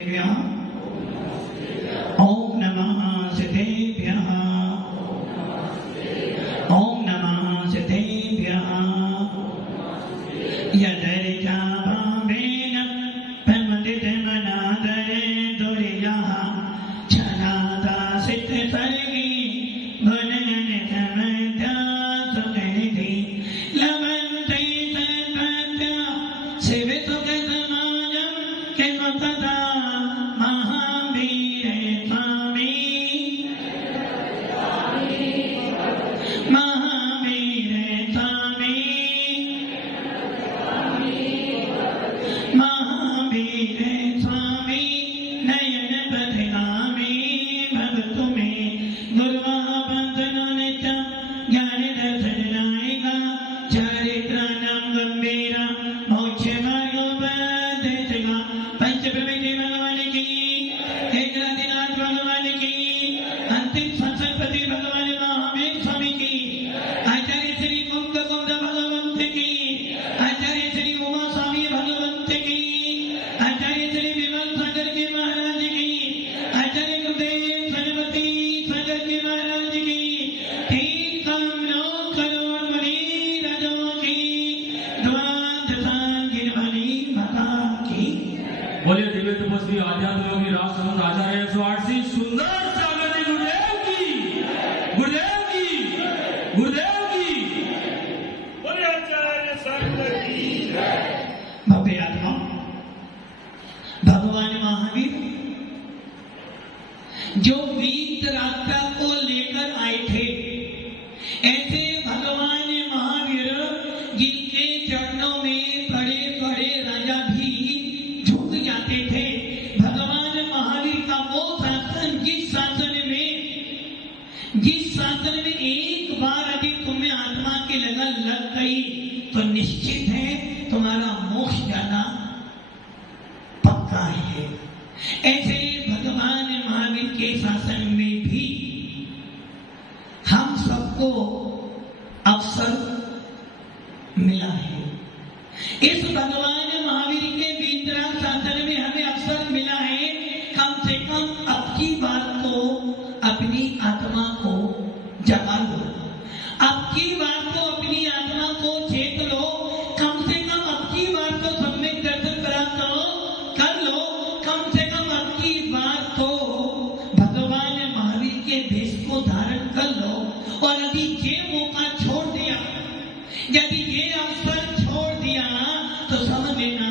ओम नमः सिद्धेभ्यः ओम नमः सिद्धेभ्यः यदर्चा भावेन प्रमदितमनादरे दुर्यः छनादा सिद्धसर्गी भुनगन समद्या सुगनिधि लवन्ते सर्वत्र शिवसुखसमाजं किमुतदा बोलिए दिव्य तपस्वी आध्यात्म योगी राज संत आचार्य 108 से सुंदर स्वागत गुरुदेव की गुरुदेव की गुरुदेव की बोलिए आचार्य संत की भव्य आत्मा भगवान महावीर जो वीतरागता को लेकर आए थे, ऐसे भगवान महावीर जिनके चरणों में बड़े बड़े राजा भी झुक जाते थे। भगवान महावीर का वो शासन जिस शासन में एक बार यदि तुम्हें आत्मा की लगन लग गई तो निश्चित है तुम्हारा मोक्ष जाना पक्का है। ऐसे भगवान महावीर के शासन में भी हम सबको अवसर मिला है। इस भगवान महावीर के वीतराग शासन में हमें अवसर मिला है। कम से कम अब की बात तो अपनी आत्मा को जगा लो, अब की बात तो अपनी आत्मा को चेत लो, कम से कम अब की बार तो सम्यक दर्शन प्राप्त कर लो, कम से कम अब की बार तो भगवान महावीर के भेष को धारण कर लो। और यदि ये मौका छोड़ दिया, यदि ये अवसर छोड़ दिया तो समझ लेना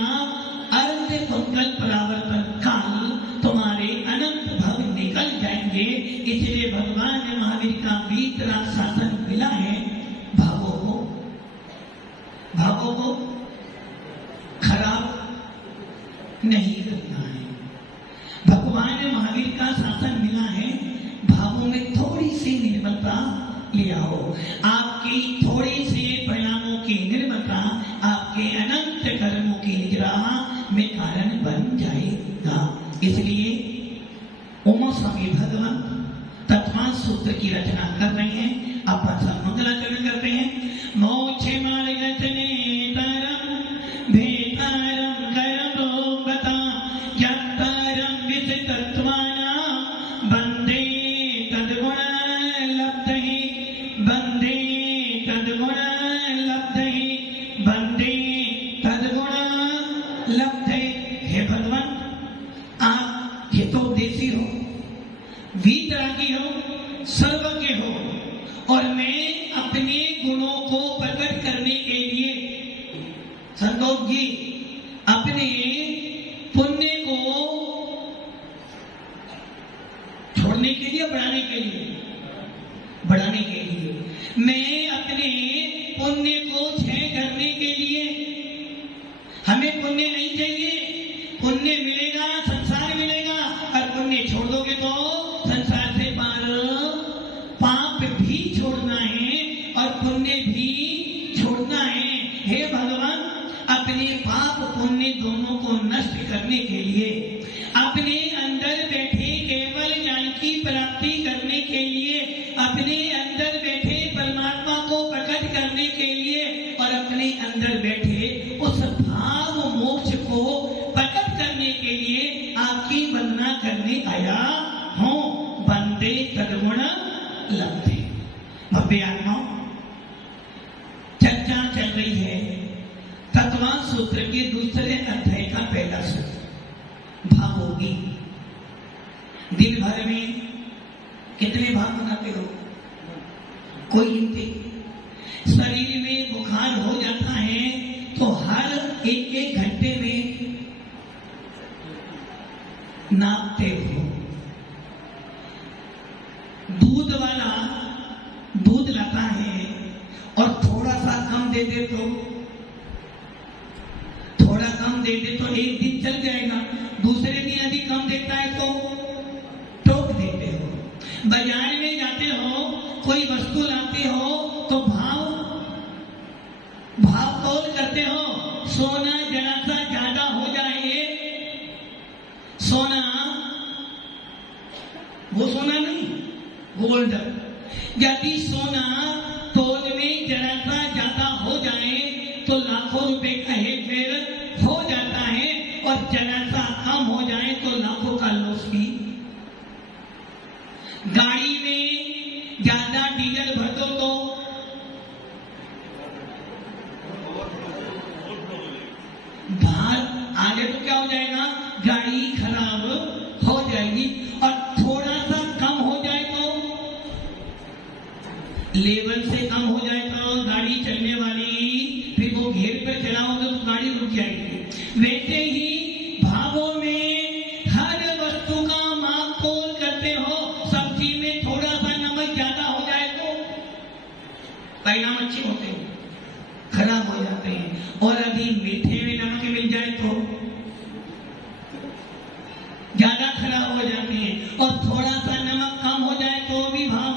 अरण्य मंगल परावर्तन काल तुम्हारे अनंत भव निकल जाएंगे। इसलिए भगवान महावीर का वीतराग शासन मिला है। भावों को खराब नहीं करना है। भगवान महावीर का शासन मिला है। भावों में थोड़ी सी निर्मलता ले आओ। आपकी थोड़ी सी परिणामों की निर्मलता आपके अनंत कर्मों की निग्रह में कारण बन जाएगा। इसलिए उमा स्वामी भगवान तत्वान सूत्र की रचना कर रहे हैं। आप मंगलाचरण करते हैं। मोक्ष मार्ग नेतरम भेतरम करतो बता यत्तरम विचितत्वाना बंदे तद्गुण लब्धहि बंदे तद्गुण लब्धहि बंदे तद्गुण लब्धे। हे भगवान, आप हितोपदेशी हो, वीतरागी हो, सर्वज्ञ हो और मैं अपने गुणों को प्रकट करने के लिए संतोष जी अपने पुण्य को छोड़ने के लिए बढ़ाने के लिए मैं अपने पुण्य को क्षय करने के लिए, हमें पुण्य नहीं चाहिए, पुण्य मिलेगा संसार मिलेगा, और पुण्य छोड़ दोगे तो संसार से पार पाप भी छोड़ना है और पुण्य भी छोड़ना है। हे भगवान, अपने पाप पुण्य दोनों को नष्ट करने के लिए, अपने अंदर बैठे केवल ज्ञान की प्राप्ति करने के लिए, अपने अंदर बैठे परमात्मा को प्रकट करने के लिए और अपने अंदर बैठे उस भाव मोक्ष को प्रकट करने के लिए आपकी वंदना करने आया हूं, बंदे तदगुण लब्धे। भव्य आत्माओं, चर्चा चल रही है तत्वान सूत्र के दूसरे अध्याय का पहला सूत्र, भावोगी। दिन भर में कितने भाव बनाते हो? कोई गिनती? शरीर में बुखार हो जाता है तो हर एक एक घंटे में नापते हो। दूध वाला दूध लाता है और थोड़ा सा कम दे दे तो एक दिन चल जाएगा, दूसरे दिन यदि कम देता है तो टोक देते हो। बाजार में जाते हो, कोई वस्तु लाते हो तो भाव तोल करते हो। सोना जरा सा ज्यादा हो जाए, सोना वो सोना नहीं, गोल्ड, यदि सोना तोल में जरा सा ज्यादा हो जाए तो लाखों रुपए का हेरफेर हो जाता है, और जरा सा कम हो जाए तो लाखों का लॉस भी। गाड़ी में ज्यादा डीजल भर दो तो बाहर आगे तो क्या हो जाएगा, गाड़ी खराब हो जाएगी। और थोड़ा सा कम हो जाए तो, लेवल से कम हो जाए तो गाड़ी चलने वाली, फिर वो घेर पर चलाओगे तो गाड़ी रुक जाएगी। वैसे ही भावों में हर वस्तु का माप तोल करते हो। सब्जी में थोड़ा सा नमक ज्यादा हो जाए तो परिणाम अच्छे होते हैं, खराब हो जाते हैं। और यदि मीठे में नमक मिल जाए तो ज्यादा खराब हो जाते हैं, और थोड़ा सा नमक कम हो जाए तो भी भाव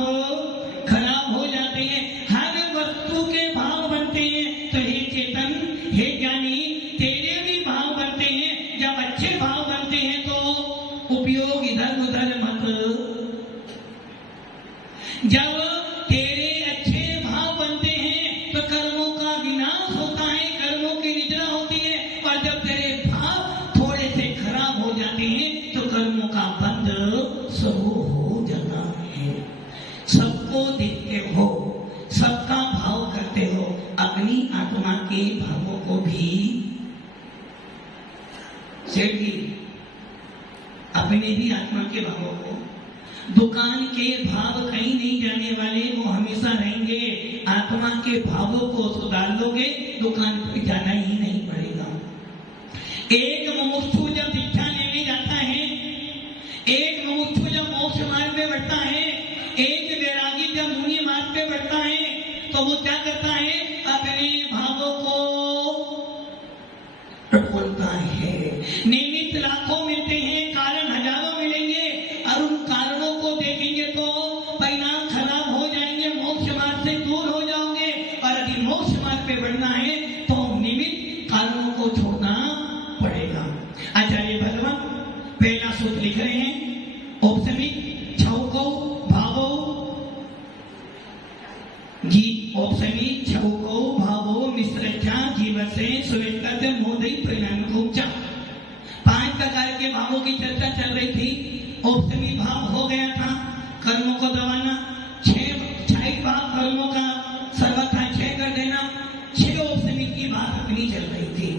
खराब हो जाते हैं। हर वस्तु के भाव बनते हैं। तो हे चेतन, हे ज्ञानी, तेरे भी भाव बनते हैं। जब अच्छे भाव बनते हैं तो उपयोग इधर उधर मत। जब तेरे अच्छे भाव बनते हैं तो कर्मों का विनाश होता है, कर्मों की निद्रा होती है। और जब तेरे भाव थोड़े से खराब हो जाते हैं तो कर्मों का बंद शुरू हो जाता है। सबको देखते हो, सबका भाव करते हो, अपनी आत्मा के भावों को भी सेठ जी, अपने भी आत्मा के भावों को। दुकान के भाव कहीं नहीं जाने वाले, वो हमेशा रहेंगे। आत्मा के भावों को सुधार लोगे, दुकान पर जाना ही नहीं पड़ेगा। एक मुमुक्षु जब दीक्षा लेने जाता है, एक मुमुक्षु जब मोक्ष मार्ग में बढ़ता है, एक वैरागी जब मुनि मार्ग पे बढ़ता है, तो वो क्या करता है, अपने भावों को टटोलता है। निमित्त लाखों मिलते हैं, कारण हजारों मिलेंगे, और उन कारणों को देखेंगे तो परिणाम खराब हो जाएंगे, मोक्ष मार्ग से दूर हो जाओगे। और यदि मोक्ष मार्ग पे बढ़ना है तो निमित्त कारणों को छोड़ना पड़ेगा। आचार्य भगवान पहला सूत्र लिख रहे हैं, औपसमिक छौको भावो जी, औपसमिक छौको भावो मिश्रच्छा जीवसे सुवेष्टत मोदई परिणामोपचा। 5 प्रकार के भावों की चर्चा चल रही थी। औपसमिक भाव हो गया था कर्मों को दबाना, 6 भाव कर्मों का सर्वथा 6 कर देना। 6 औपसमिक की बात अपनी चल रही थी।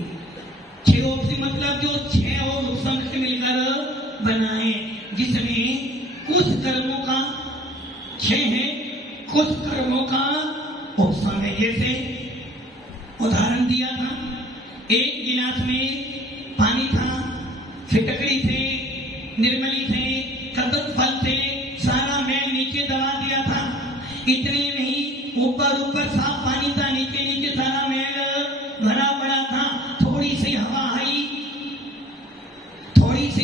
6 औपसमिक मतलब जो 6 और उपसमिक मिलकर बना है, जिसमें कुछ कर्मों का 6 है, कुछ कर्मों का उपसमिक। जैसे उदाहरण दिया था, एक गिलास में पानी था, फिटकड़ी से, निर्मली से, कदम फल से सारा मैल नीचे दबा दिया था। इतने नहीं, ऊपर साफ पानी था, नीचे सारा मैल भरा पड़ा था। थोड़ी सी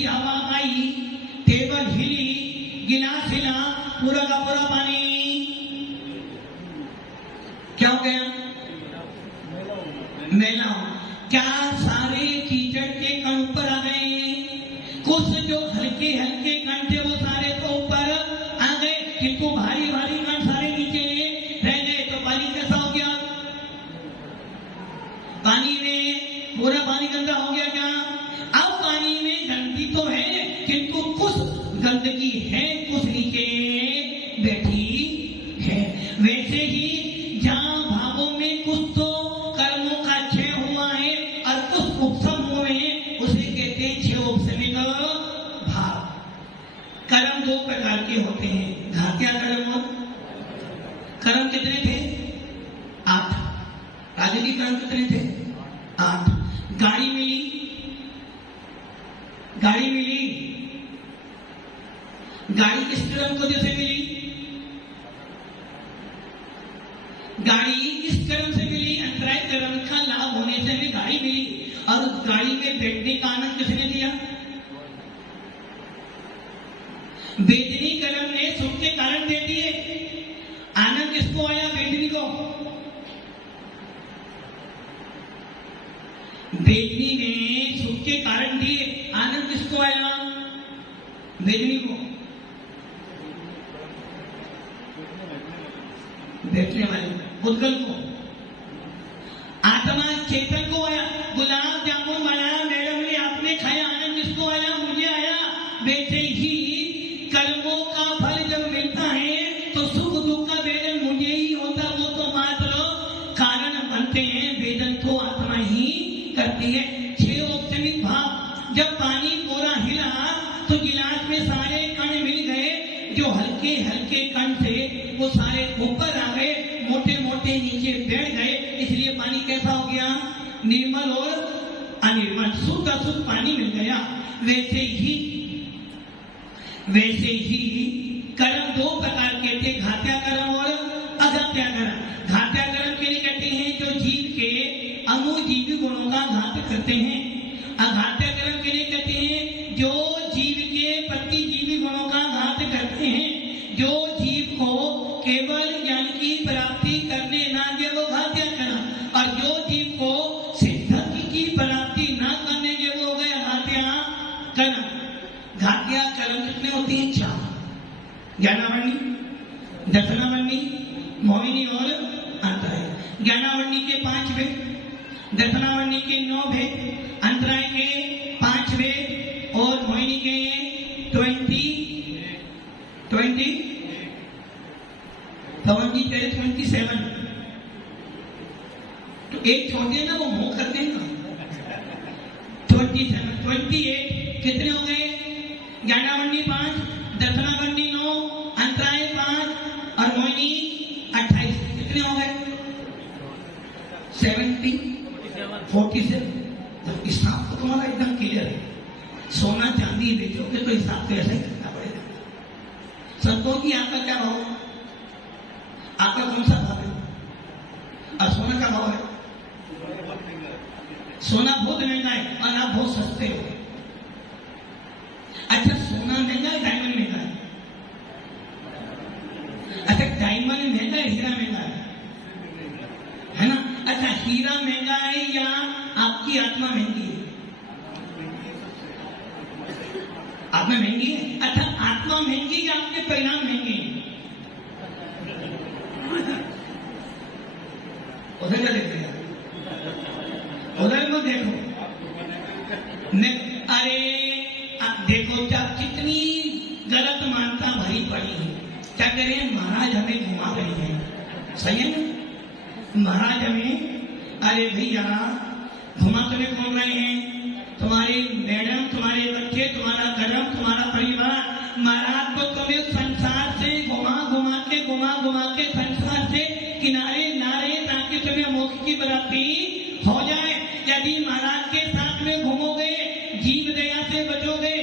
हवा आई, टेबल हिली, गिलास हिला, पूरा का पूरा पानी क्या हो गया, मैला। क्या सारे कीचड़ के कण ऊपर आ गए? कुछ जो हल्के कण थे वो सारे तो ऊपर आ गए, किंतु भारी कण सारे नीचे रह गए। तो पानी कैसा हो गया? पानी में पूरा पानी गंदा हो गया क्या? अब पानी में गंदगी तो है, किंतु किंतु कुछ गंदगी है, कुछ नीचे बैठी है। वैसे ही जहाँ भावों में कुछ तो कर्मों का क्षय हुआ है और कुछ उपशम हुए हैं, उसे कहते हैं क्षय उपशमिक भाव। कर्म दो प्रकार के होते हैं, घात्या कर्म और कर्म कितने थे? 8। राजू जी कर्म कितने थे? 8। गाड़ी मिली, गाड़ी मिली, गाड़ी किस कर्म को जैसे मिली? गाड़ी किस कर्म से मिली? अंतराय कर्म का लाभ होने से हमें गाड़ी मिली। और उस गाड़ी में बैठने का आनंद किसने दिया? वेदनी कर्म ने सुख के कारण दे दिए। आनंद किसको आया? वेदनी को। वेदनी ने सुख के कारण दिए, आनंद किसको आया? वेदनी को। बैठने वाले बुद्धगल को। आत्मा चेतन को आया। गुलाब जामुन बनाया मैडम ने, आपने खाया, आनंद किसको आया? मुझे आया। वैसे ही कर्मों का फल जब मिलता है तो सुख दुख का वेदन मुझे ही होता, वो तो मात्र कारण बनते हैं, वेदन तो आत्मा ही करती है। क्षय उपशमिक भाव। जब पानी पूरा हिला तो गिलास में सारे कण मिल गए, जो हल्के हल्के कण थे वो सारे ऊपर आ गए, मोटे मोटे नीचे बैठ गए, इसलिए पानी कैसा हो गया? निर्मल और अनिर्मल, शुद्ध अशुद्ध पानी मिल गया। वैसे ही कर्म दो प्रकार के थे, घात्या कर्म और अघात्या कर्म। घात्या कर्म के लिए कहते हैं जो जीव के अनुजीवी गुणों का घात करते हैं। अघात्या कर्म के लिए कहते हैं जो जीव के प्रतिजीवी गुणों का घात करते हैं। जो जीव को केवल ज्ञान की प्राप्ति करने ना दे वो घात्या कर्म, और जो जीव को सिद्धि की प्राप्ति ना करने दे वो हो गया घात्या कर्म। घात्या कर्म कितने होती हैं? 4। ज्ञानावरणी, दर्शनावरणी, मोहिनी और अंतराय। ज्ञानावरणी के 5 भेद, दर्शनावरणी के 9 भेद, अंतराय के 5 भेद और मोहिनी के 27। तो एक छोटे ना वो मोह करते हैं ना। 28 कितने हो गए? ज्ञानावरणी 5, दर्शनावरणी 9, अंतराय 5 और मोहिनी 28। कितने हो गए? 47। तो हिसाब तो तुम्हारा एकदम क्लियर है। सोना चांदी बेचोगे तो हिसाब तो ऐसा ही करना पड़ेगा। संतों की आपका क्या भाव है? आपका कौन सा भाव है? और सोना का भाव है? सोना बहुत महंगा है और आप बहुत सस्ते हो। अच्छा, सोना महंगा है, डायमंड महंगा है? अच्छा, डायमंड महंगा है, हीरा महंगा है ना? अच्छा, हीरा महंगा है या आपकी आत्मा महंगी है? आत्मा महंगी है। अच्छा, आत्मा महंगी या आपके परिणाम महंगे हैं? उधर क्या देख रहे हैं? उधर मत देखो। अरे अब देखो जब कितनी गलत मानता भरी पड़ी है। क्या करें? महाराज हमें घुमा रहे हैं, सही है ना? महाराज हमें, अरे भैया घुमा तुम्हें घूम रहे हैं, तुम्हारे मैडम, तुम्हारे बच्चे, तुम्हारा कर्म, तुम्हारा परिवार। महाराज तो तुम्हें संसार से घुमा घुमा के संसार से किनारे ला रहे ताकि तुम्हें मोक्ष की प्राप्ति हो जाए। यदि महाराज के साथ में घूमोगे जीव दया से बचोगे,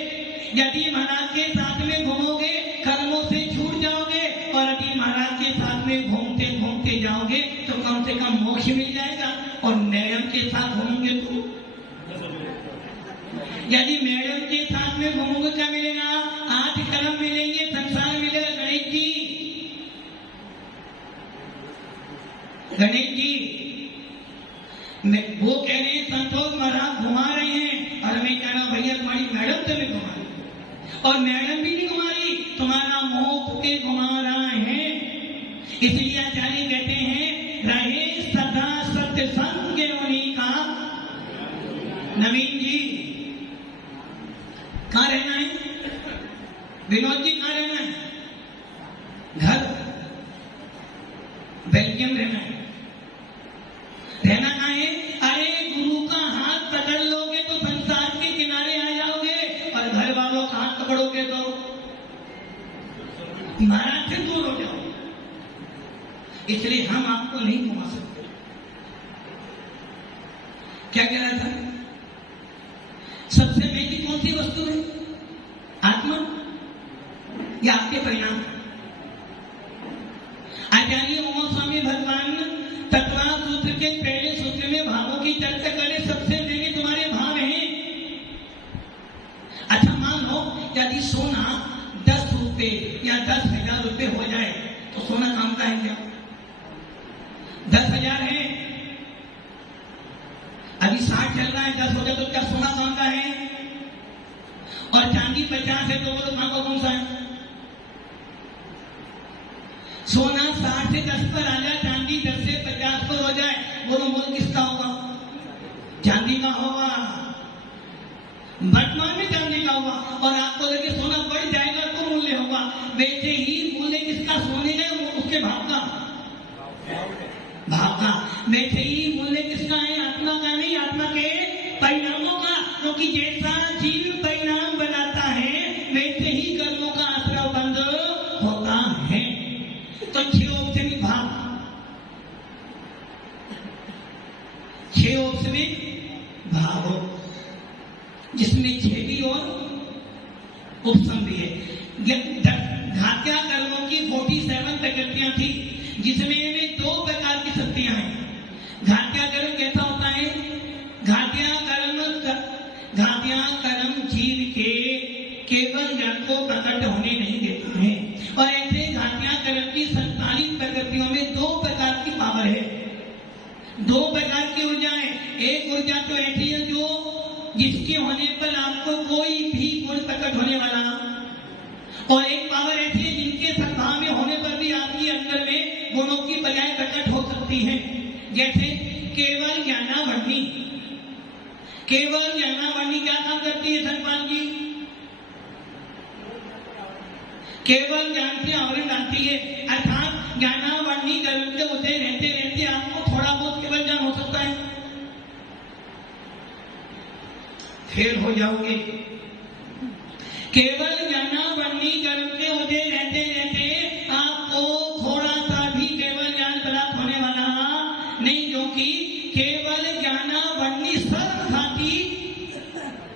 यदि महाराज के साथ में घूमोगे कर्मों से छूट जाओगे, और यदि महाराज के साथ में घूमते घूमते जाओगे तो कम से कम मोक्ष मिल जाएगा। और मैडम के साथ घूमोगे तो, यदि मैडम के साथ में घूमोगे क्या मिलेगा? 8 कर्म मिलेंगे, संसार मिलेगा। गणेश जी वो कह रहे हैं संतोष महाराज घुमा रहे हैं, और मैं कह रहा हूं भैया तुम्हारी मैडम तुम्हें घुमा रही, और मैडम भी नहीं घुमा रही, तुम्हारा मोह के घुमा रहा है। इसलिए आचार्य कहते हैं रहे सदा सत्य संग उन्हीं का। नवीन जी कहाँ रहना है? विनोद जी कहाँ रहना है? घर बेल्जियम रहना है। रहना कहाँ है? अरे गुरु का हाथ पकड़ लोगे तो संसार के किनारे आ जाओगे, और घर वालों का हाथ पकड़ोगे तो महाराज से दूर हो जाओ। इसलिए हम आपको नहीं घुमा सकते। क्या कह रहा था? सबसे महंगी कौन सी वस्तु है? आत्मा या आपके परिणाम? आचार्य उमा स्वामी भगवान तत्वा सूत्र के पहले सूत्र में भावों की चर्चा करें। सबसे महंगे तुम्हारे भाव हैं। अच्छा मान लो यदि सोना 10 रुपए या 10,000 रुपए हो जाए तो सोना काम का है क्या? 10,000 है, अभी 60 चल रहा है, 10 हो गया तो क्या सोना काम का है? और चांदी 50 है तो वो तो मांगो कौन सा है? सोना 60 से 10 पर आ जाए, चांदी 10 से 50 पर हो जाए, वो तो मूल्य किसका होगा? चांदी का होगा। वर्तमान में चांदी का होगा, और आपको लगे सोना बढ़ जाएगा तो मूल्य होगा। वैसे ही मूल्य किसका? सोने का, उसके भाव का। भाव का। वैसे ही मूल्य किसका है? आत्मा का नहीं, आत्मा के परिणामों का। क्योंकि जैसा जीव परिणाम बनाता है वैसे ही कर्मों का आश्रय बंद होता है। तो 6 औपचारिक भाव, 6 औपचारिक भाव जिसमें छेदी और उपसम भी है। घात्या कर्मों की 47 प्रकृतियां थी, जिसमें 2 प्रकार की शक्तियां हैं। घात्या कर्म कैसा होता है? घात्या कर्म जीव के केवल जड़ को प्रकट होने नहीं देता है। और ऐसे घात्या कर्म की 47 प्रकृतियों में 2 प्रकार की पावर है, 2 प्रकार की ऊर्जा है। एक ऊर्जा तो ऐसी है जो जिसके होने पर आपको कोई भी गुण प्रकट होने वाला, और एक पावर ऐसी है जिनके सद्भाव में होने पर भी आपके अंदर में गुणों की बजाय प्रकट हो सकती है। जैसे केवल ज्ञानावरणी। केवल ज्ञानावरणी क्या काम करती है धनपाल जी? केवल ज्ञान से आवरण डालती है। अर्थात ज्ञानावरणी गर्भ के उदय रहते रहते आपको थोड़ा बहुत केवल ज्ञान हो सकता है, फेल हो जाओगे। केवल ज्ञानावरणी गर्भ के उदय रहते रहते आपको थोड़ा सा भी केवल ज्ञान प्राप्त होने वाला नहीं, क्योंकि केवल ज्ञानावरणी सर्वघाती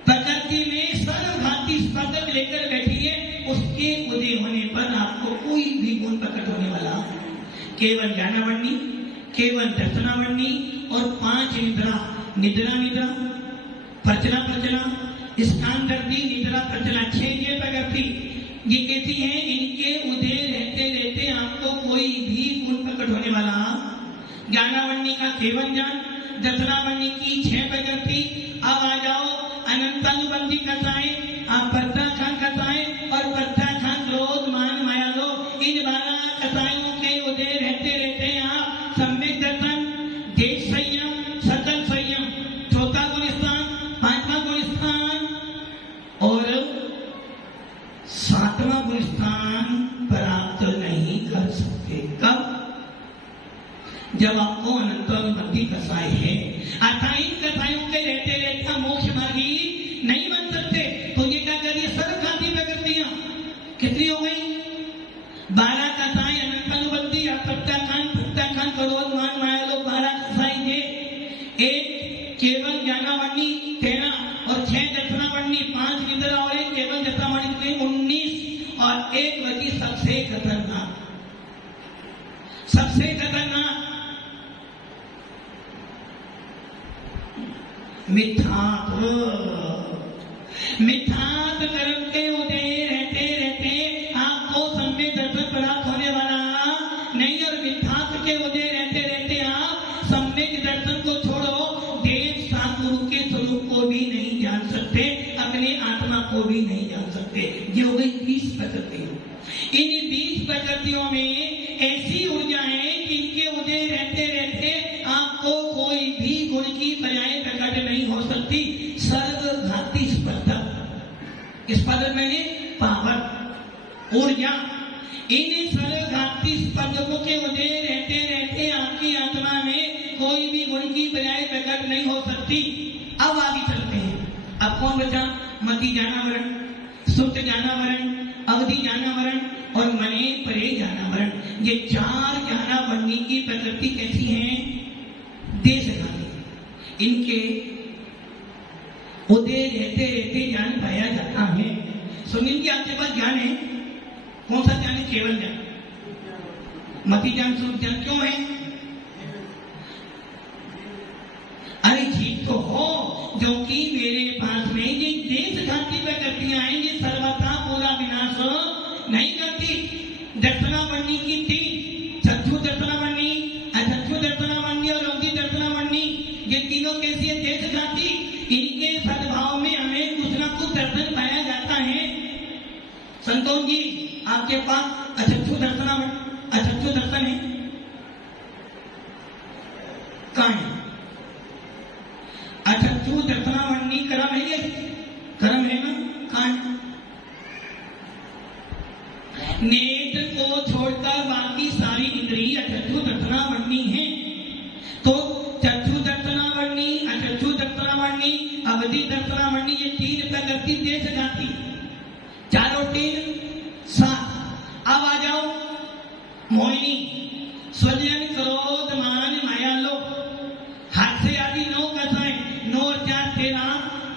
प्रकृति में सर्वघाती स्पर्धक लेकर बैठी है। उसके उदय होने पर आपको कोई भी गुण प्रकट होने वाला। केवल ज्ञानावरणी, केवल दर्शनावरणी और 5 निद्रा। निद्रा निद्रा, प्रचला प्रचला, स्नान दर्दी, निद्रा प्रचला, 6 ये प्रकृति ये कहती है इनके उदय रहते रहते आपको कोई भी गुण प्रकट होने वाला। ज्ञानावरणी का केवल ज्ञान, दर्शनावरणी की 6 प्रकृति। अब आ जाओ अनंतानुबंधी कथाएं, आप प्रत्याख्यान कथाएं और प्रत्याख्यान क्रोध मान माया लोभ, इन 12 कथाओं के उदय रहते रहते आप सम्यक दर्शन, देश संयम, सकल संयम, 4था गुण स्थान, 5वां गुण स्थान और 7वां गुण स्थान प्राप्त नहीं कर सकते। कब? जब आपको अनंतानुबंधी कथाएं है। अर्थात इन कथाओं के रहते रहते मोक्ष मार्गी नहीं बन सकते। तो ये क्या करिए? सर्वघाती प्रकृतियां कितनी हो गई? 12 कथाएं अनंतानुबंधी, प्रत्याख्यान, प्रत्याख्यान, क्रोध मान माया लोभ, 12 कथाएं ये। एक केवल ज्ञानावरणी 13 और 6 दर्शनावरणी, 5 निद्रा और 1 केवल दर्शनावरणी 19 और 1 बची सबसे खतरनाक। सबसे खतरनाक मिथ्यात्व। मिथ्यात्व कर्म के उदय रहते रहते आपको सम्यक दर्शन प्राप्त होने वाला नहीं, और मिथ्यात्व के उदय रहते रहते आप सम्यक दर्शन को छोड़ो देव सद्गुरु के स्वरूप को भी नहीं जान सकते, अपने आत्मा को भी नहीं जान सकते। ये हो गई 20 प्रकृतियां। इन 20 प्रकृतियों में ऐसी ऊर्जा है जिनके उदय रहते रहते आपको कोई भी गुण की बजाय प्रकट नहीं हो सकती। सर्वघाती स्पर्धा, स्पर्धा मैंने पावर। ऊर्जा, इन सर्वघाती स्पंदकों के उदय रहते रहते आपकी आत्मा में कोई भी गुण की बजाय प्रकट नहीं हो सकती। अब आगे चलते हैं। अब कौन बचा? मति जानावरण, सुप्त जानावरण, अवधि जानावरण और मने परे जानावरण। ये चार जानावरणी की प्रकृति कैसी है? देशघाती। इनके उदय रहते रहते ज्ञान पाया जाता है। सुनील जी आपके पास ज्ञान है, कौन सा ज्ञान है? केवल ज्ञान, मति ज्ञान, सुख ज्ञान। क्यों है? अरे जीत तो हो, जो कि मेरे पास में ये देशघाती प्रकृतियां हैं, ये सर्वथा पूरा विनाश नहीं करती। दर्शनावरणी की तीन, चक्षु दर्शनावरणी, अचक्षु दर्शनावरणी और अवधि दर्शनावरणी, ये तीनों कैसी है? देशघाती। इनके सद्भाव में हमें कुछ ना कुछ दर्शन पाया जाता है। संतोष जी आपके पास अचक्षु दर्शन है? कहाँ है? अचक्षु दर्शनावरणी कर्म है, ये कर्म है ना? कहाँ है? नेत्र को छोड़कर बाकी सारी इंद्रिय अचक्षु दर्शनावरणी है। तो चक्षु दर्शनावरणी, अचक्षु दर्शनावरणी, अवधि दर्शनावरणी, ये तीन प्रकृति देशघाती। चारों तीन सात। अब आ जाओ मोहिनी, स्वजन, क्रोध, मान, माया, लोभ, हाथ से आदि 9 कसाएं, 9 और 4 13,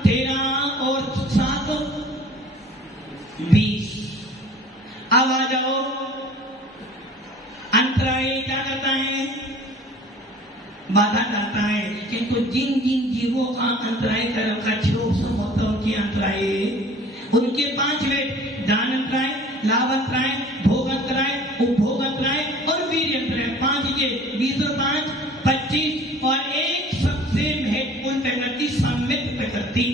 13 और 7 20। अब आ जाओ अंतराय, क्या करता है? बाधा डालता है। किंतु जिन जिन जीवों का अंतराय कर्म का क्षोभ होता है, उनके अंतराय, उनके 5 वेद, दान अंतराय, लाभ अंतराय, भोग अंतराय, उपभोग अंतराय और वीर्य अंतराय। 5 के 20 और 5 25 और एक सबसे महत्वपूर्ण प्रकृति संवेद प्रकृति,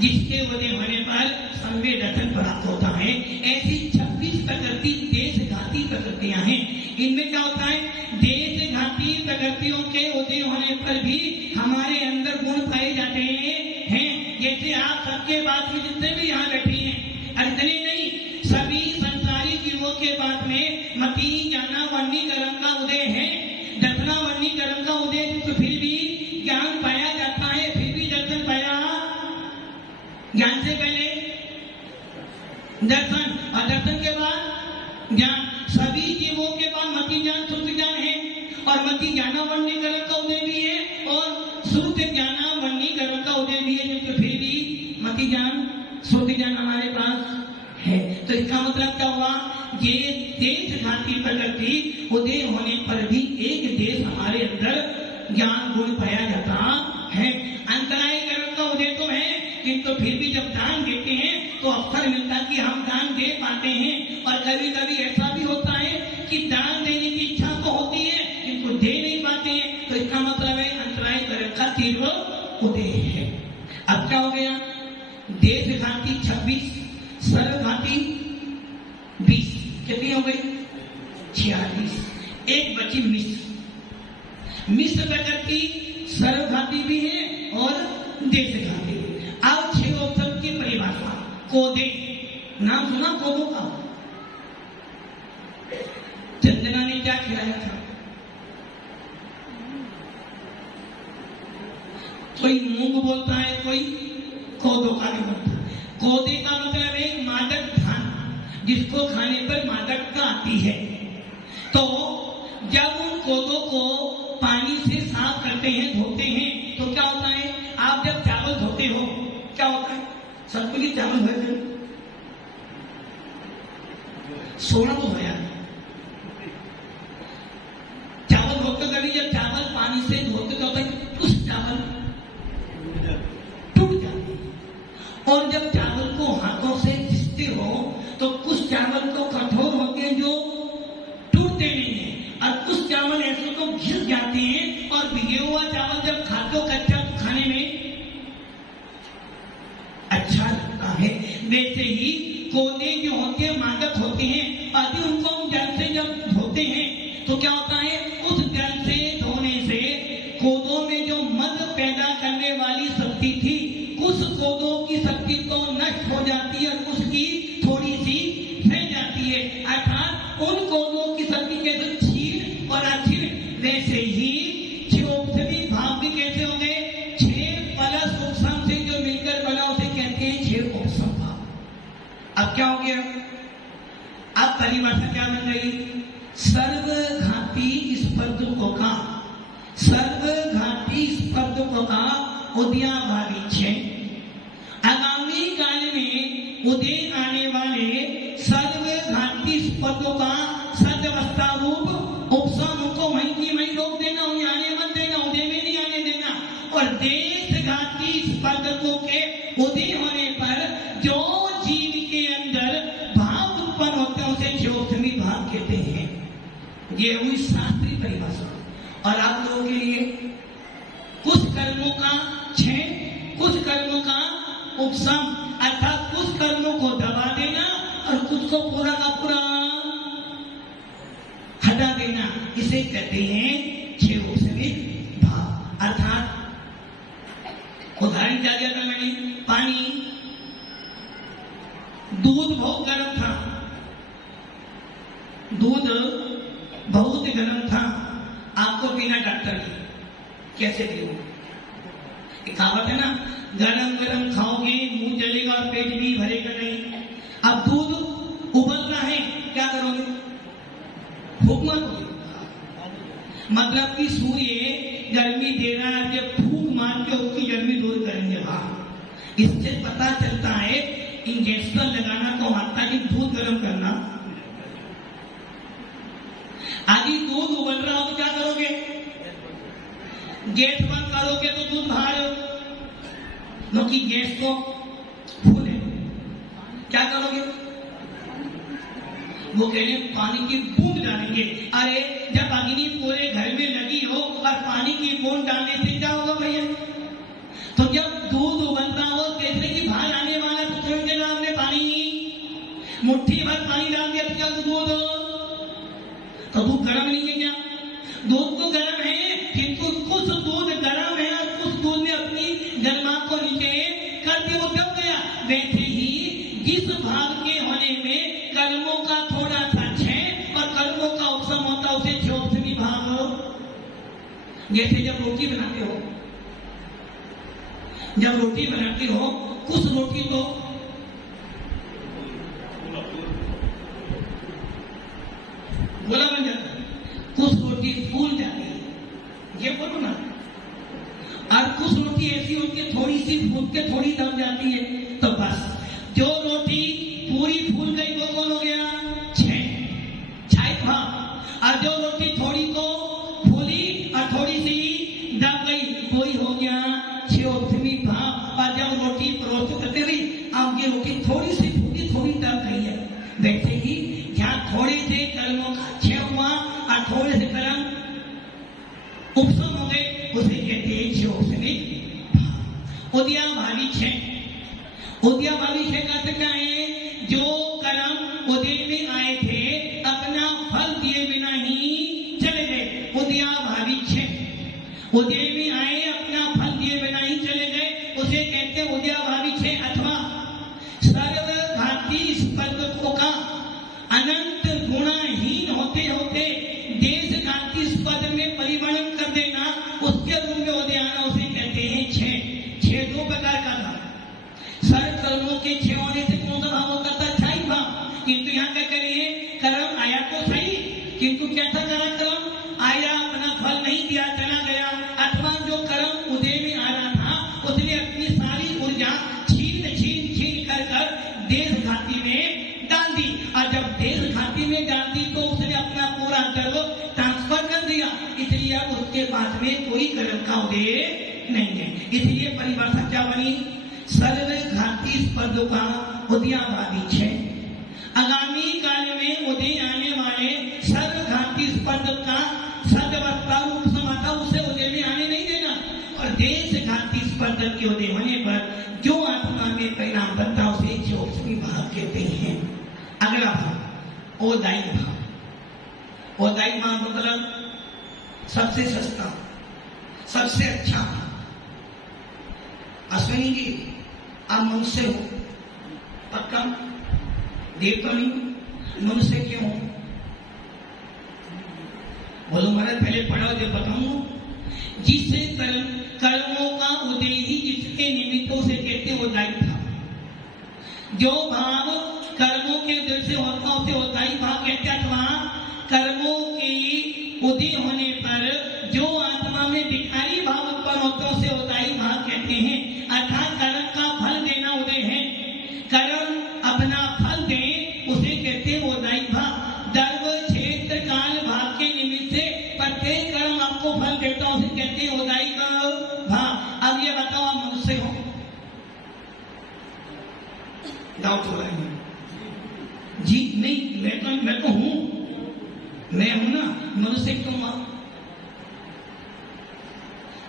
जिसके उदय होने पर संवेद दर्शन प्राप्त होता है। ऐसी 26 प्रकृति देशघाती प्रकृतियां हैं। इनमें क्या होता है? देशघाती प्रकृतियों के उदय होने पर भी हमारे अंदर गुण पाए जाते हैं। जैसे आप सबके बात में जितने भी यहाँ बैठे हैं, इतने नहीं, सभी संसारी जीवों के बात में मति ज्ञानावरणी कर्म का उदय है, दर्शनावरणी कर्म का उदय। तो फिर भी ज्ञान पाया जाता है, फिर भी दर्शन पाया। ज्ञान से पहले दर्शन और दर्शन के बाद ज्ञान। सभी जीवों के पास मति ज्ञान, सुख ज्ञान है और मति ज्ञानावरणी कर्म का उदय भी है और सुख ज्ञानावरणी कर्म का उदय भी है। तो फिर भी मति ज्ञान, सुख ज्ञान हमारे पास है। तो इसका मतलब क्या हुआ? ये देशघाती प्रकृति उदय होने पर भी एक देश हमारे अंदर ज्ञान गुण पाया जाता है। अंतराय कर्म का उदय तो है, किंतु फिर भी जब दान देते हैं तो अवसर मिलता है कि हम दान दे पाते हैं। और कभी कभी ऐसा भी होता है कि दान देने की इच्छा तो होती है, किंतु दे नहीं पाते हैं। तो इसका मतलब है अंतराय कर्म का तीव्र उदय है। अब क्या हो गया? देशघाती 26, सर्वघाती 20, कितनी हो गई? 46। एक बची मिश्र। मिश्र प्रकृति सर्वघाती भी है और देशघाती। अब 6 उपसर्ग की परिभाषा। कोदे, नाम सुना कोदो का? चंदना ने क्या खिलाया था? कोई मूंग बोलता है, कोई कोदो का नहीं बोलता। कोदे का मतलब है मादक धान, जिसको खाने पर मादकता आती है। तो जब उन कोदों को पानी से साफ करते हैं, धोते हैं, तो क्या होता है? आप जब चावल धोते हो, क्या होता है? सबको ये चावल धोए, सोना तो धोया, चावल धोते कभी जब चावल पानी से धोते तो कुछ चावल टूट जाते हैं। और जब चावल को हाथों से घिसते हो तो कुछ चावल तो कठोर होते हैं जो टूटते नहीं है, और कुछ चावल ऐसे तो घिस जाते हैं। और भिगे हुआ चावल जब खाते हो कच्चा तो खाने में अच्छा लगता है। वैसे ही कोदे जो होते हैं मादक होते हैं, आदि उनको हम जल से जब धोते हैं तो क्या होता है? उस जल से धोने से कोदों में जो मद पैदा करने वाली शक्ति थी, उस कोदों की शक्ति तो नष्ट हो जाती है और उसकी थोड़ी सी चाहिए, अर्थात उन कोदों की सब्जी कैसे क्षीर और अक्षीर, वैसे ही क्षयोपसमी भाव भी कैसे हो गए, क्षय प्लस उपसम से जो मिलकर बना उसे कहते हैं क्षय उपसम भाव। अब क्या हो गया, अब परिभाषा क्या बन गई, सर्वघाती स्पर्धकों का, सर्वघाती स्पर्धकों का उदयाभावी क्षय, आगामी काल में उदय आने वाले सर्वघाती स्पर्धों का सदवस्था रूप उपसम को वहीं की वहीं रोक देना, उन्हें आने मत देना, उदय में नहीं आने देना। और देशघाती स्पर्धकों के उदय होने पर जो जीव के अंदर भाव उत्पन्न होते हैं उसे क्षयोपसमी भाव कहते हैं। ये हुई शास्त्रीय परिभाषा। और आप लोगों के लिए कुछ कर्मों का क्षय, कुछ कर्मों का उपसम, अर्थात कुछ कर्मों को दबा देना और कुछ को पूरा का पूरा हटा देना, इसे कहते हैं क्षयोपसमी भाव। अर्थात उदाहरण क्या दिया था मैंने, पानी, दूध बहुत गर्म था, दूध बहुत गर्म था, आपको पीना डॉक्टर की, कैसे पियो, कहावत है ना, गरम गरम खाओगे मुंह जलेगा और पेट भी भरेगा नहीं। अब दूध उबलना है, क्या करोगे, फूक मारोगे, मतलब कि सूर्य गर्मी दे रहा है, जब फूक मार के उसकी गर्मी दूर करेंगे बाहर। इससे पता चलता है इंजेक्शन लगाना तो आता है, दूध गर्म करना। आदि दूध उबल रहा हो तो क्या करोगे, गैस बंद करोगे तो दूध बाहर, क्योंकि गैस तो फुल है, क्या करोगे, वो कह रहे पानी की बूंद डालेंगे। अरे जब अग्नि पूरे घर में लगी हो और पानी की बूंद डालने से क्या होगा भैया, तो जब दूध उबलता हो जैसे कि बाहर आने वाला तो छोड़ देना आपने पानी, मुट्ठी भर पानी डाल दिया तो क्या दूध गर्म नहीं है क्या, दूध तो गर्म है, किंतु कुछ दूध गर्म है और कुछ दूध ने अपनी गर्मा को नीचे कर दिया, वो दब गया। वैसे ही जिस भाव के होने में कर्मों का थोड़ा सा क्षय और कर्मों का उपसम होता उसे क्षयोपसमी भाव। जैसे जब रोटी बनाते हो, जब रोटी बनाते हो, कुछ रोटी तो गोला बन जाता है, कुछ रोटी फूल जाती है, ये बोलो ना, और कुछ रोटी ऐसी होती है थोड़ी सी फूल के थोड़ी दब जाती है। तो बस जो रोटी पूरी फूल गई वो कौन हो गया, क्षय भाव, और जो रोटी थोड़ी को फूली और थोड़ी सी दब गई वही हो गया क्षयोपसमी भाव। और जब रोटी परोस करते हुए अब ये रोटी थोड़ी सी फूली थोड़ी दब गई है, वैसे ही जहाँ थोड़े से कर्मों का क्षय हुआ और थोड़े से कर्म उपसम हो गए उसे कहते हैं क्षयोपसमी भाव। उदयाभावी क्षय, उदयाभावी क्षय का अर्थ क्या है, जो कर्म उदय में आए थे अपना फल दिए बिना ही चले गए, उदयाभावी क्षय। उदय में आए अपना फल दिए बिना ही चले गए उसे कहते हैं उदयाभावी क्षय। अथवा सर्वघाती स्पर्धकों का अनंत गुणाहीन होते होते देशघाती स्पर्ध में परिवर्तन कर देना, उसके रूप में उदय आना उसे कहते हैं क्षय। क्षय दो प्रकार का था, सर्व कर्मों के क्षय होने से कौन सा भाव होता था, क्षय भाव। किंतु यहाँ क्या करिए, कर्म आया तो सही, किंतु क्या था कर्म आया, अपना फल नहीं दिया, चला गया। अथवा जो कर्म उदय में आ रहा था उसने अपनी सारी ऊर्जा छीन छीन छीन कर कर देशघाती में डाल दी, और जब देशघाती में डाल दी तो उसने अपना पूरा कर्म ट्रांसफर कर दिया, इसलिए अब उसके पास में कोई कर्म का उदय नहीं है। इसलिए परिभाषा क्या बनी, सर्वघाती स्पर्धों का उदयाभावी क्षय, आगामी काल में उदय आने वाले सर्वघाती स्पर्ध का सदवस्था रूप समाता उसे उदय में आने नहीं देना, और देशघाती स्पर्ध के उदय होने पर जो आत्मा में परिणाम बनता उसे क्षयोपसमी भाव कहते हैं। अगला भाव औदायिक भाव। औदायिक भाव मतलब सबसे सस्ता, सबसे अच्छा भाव। अश्विनी जी आप मनुष्य हो, पक्का देव तो नहीं, मनुष्य क्यों? बोलो महाराज पहले पढ़ाओ जो बताऊं। जिससे कर्मों का उदय ही जिसके निमित्तों से कहते वो दायी था। जो भाव कर्मों के उदय से होता उसे उदाई भाव कहते, अथवा कर्मों के उदय होने पर जो आत्मा में विकारी भाव उत्पन्न होता है उसे उदाई भाव कहते हैं। अर्थात कर्म का फल देना उदय है, कर्म अपना फल दे उसे कहते हैं उदाई भाव। दर्व क्षेत्र काल भाव के निमित्त से प्रत्येक कर्म आपको फल देता है उसे कहते हैं उदाई का भाव। अब ये बताओ आप मनुष्य हो? डाउट हो रहा है जी? नहीं, मैं तो हूं, मैं हूं ना। मनुष्य क्यों?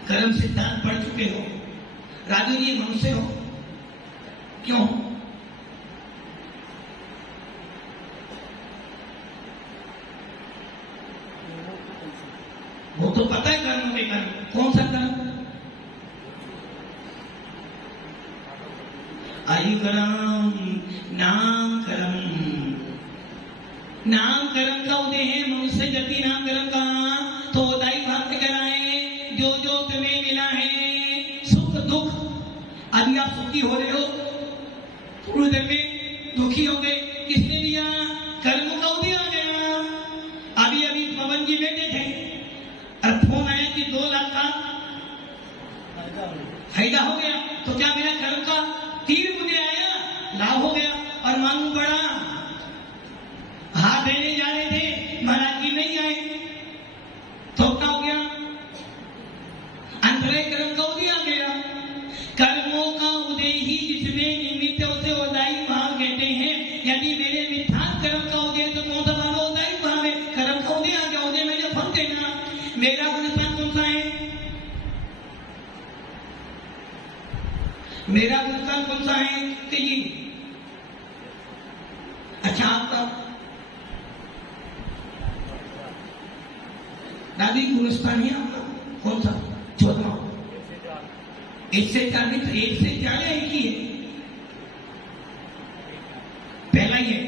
कर्म सिद्धांत पढ़ चुके हो। राजू जी मनुष्य हो क्यों? वो तो पता है कर्म के कर्म। कौन सा कर्म? आयु कर्म, नाम कर्म। नाम कर्म का उदय है मनुष्य गति नाम कर्म का, तो उदाई भाव से कराए। जो जो तुम्हें मिला है सुख दुख, अभी आप सुखी हो रहे हो, थोड़ी देर में दुखी हो गए, किसने दिया? कर्म का उदय आ गया। अभी अभी पवन जी बैठे थे और फोन आया कि 2 लाख का फायदा हो गया, तो क्या मेरा कर्म का तीर मुझे आया, लाभ हो गया। और मालूम पड़ा हाथ देने जा रहे थे, महाराज जी नहीं आए, तो क्या हो गया? अंतरय कर्म का उदय आ गया। कर्मों का उदय ही जिसमें निमित्त उसे उदाई भाव कहते हैं। यदि मेरे मिथ्यात्व कर्म का उदय तो कौन सा भाव उदाई भाव है? कर्म का उदय आ गया, उदय मैंने फल देना। मेरा गुणस्थान कौन सा है? मेरा गुणस्थान कौन सा है? जी अच्छा, आपका दादी गुणस्थान है आपका कौन सा? 14। 1 से 4 में 1 से 4 है, एक ही है, पहला ही है।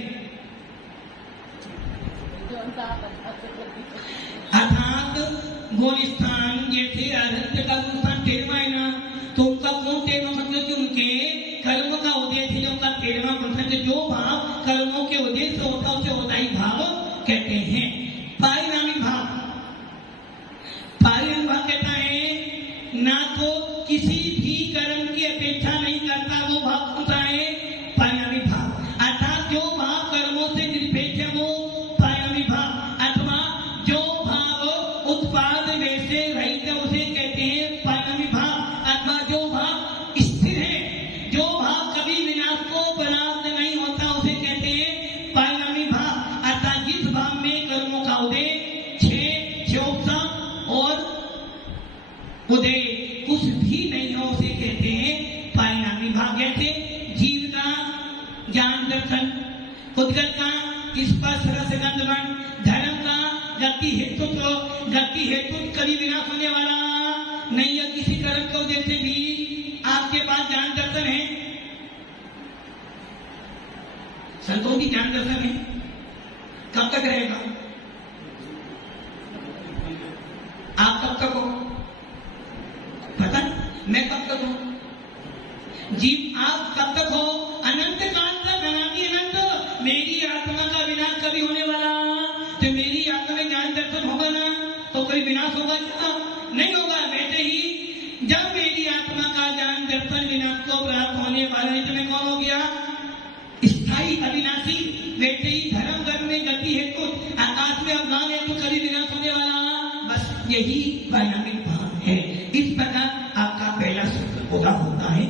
अर्थात गुणस्थान जैसे अरहत का गुणस्थान 13वां है ना, तो उनका कौन 13वां? मतलब कि उनके कर्म का उदय से उनका 13वां गुणस्थान, जो भाव कर्मों के उदय से होता उसे उदाई भाव कहते हैं। पारिणामिक भाव, पारिणामिक भाव कहता है ना तो किसी भी कर्म की अपेक्षा नहीं करता, वो भाव होता है पारिणामिक भाव। अर्थात जो भाव कर्मों से निरपेक्ष है वो पारिणामिक भाव, अथवा जो भाव उत्पाद वैसे रहित है उसे कहते हैं पारिणामिक भाव, अथवा जो भाव स्थिर है, जो भाव कभी विनाश को प्राप्त नहीं होता उसे कहते हैं पारिणामिक भाव। अर्थात जिस भाव में कर्मों का उदय, और उदय कुछ भी नहीं हो उसे कहते हैं पारिणामिक भाव। जैसे जीव का ज्ञान दर्शन, उद्गत का स्पर्श रस गंध मन, धर्म का गति हेतु कभी विनाश होने वाला नहीं है। किसी कर्म के उदय से भी आपके पास ज्ञान दर्शन है, संतों की ज्ञान दर्शन है, कब तक रहेगा? आप कब तक हो पता नहीं, मैं कब तक हूं? जीव आप कब तक हो? अनंत काल तक, अनादि अनंत। मेरी आत्मा का विनाश कभी होने वाला? तो मेरी आत्मा में ज्ञान दर्शन होगा ना, तो कोई विनाश होगा क्या? नहीं होगा। वैसे ही जब मेरी आत्मा का ज्ञान दर्शन विनाश को प्राप्त होने वाला है, तो मैं कौन हो गया? स्थायी अविनाशी। वैसे ही धर्म कर्म में गति है तो आकाश में अवगान है, तो कभी विनाश होने वाला। बस यही पारिणामिक भाव है। इस प्रकार आपका पहला सूत्र पूरा होता है।